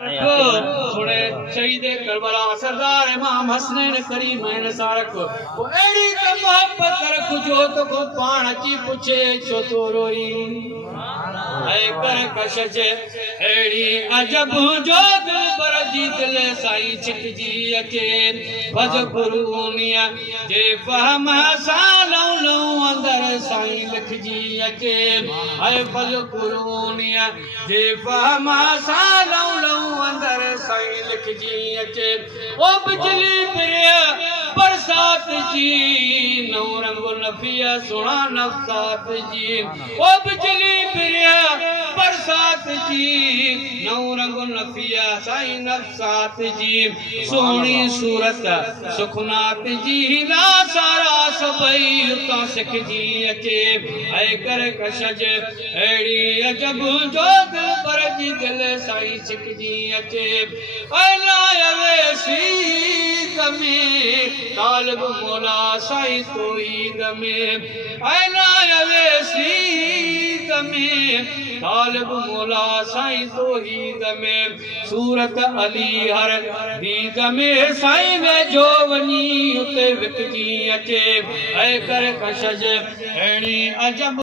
थोड़े शहीद करबला सरदार इमाम हसनैन करीमैन सारक वो एड़ी त मोहब्बत रख जो तो को पाण अची पुछे छो तो रोई ऐ कर कश जे एड़ी अजब जो दिल पर जी दिल साईं छिकजी अचे फज़कुरूनिया जे फहम सालौ लौ अंदर साईं लिखजी अचे ऐ फज़कुरूनिया जे फहम सालौ लौ अंदर साईं लिखजी अचे ओ बिजली फिरिया बरसात जी नौ रंग नफिया सुणा नफ़सात जी ओ बिजली फिरिया बरसात जी नौ रंग नफिया साईं नफ़सात जी सोहणी सूरत सुखनात जी ला सारा सभई उतां सिखजी अचे ऐ कर कश जे अहिड़ी अजब जो दिल पर जी दिल साईं सिखजी अचे ऐ लाया वेसी में तालब मौला साईं तोई गमे ऐ लाया वेसी में तालब मौला साईं तोई गमे सूरत अली हर दी गमे साईं में जो वनी उते विकजी अचे ऐ कर कश जे अहिड़ी अजब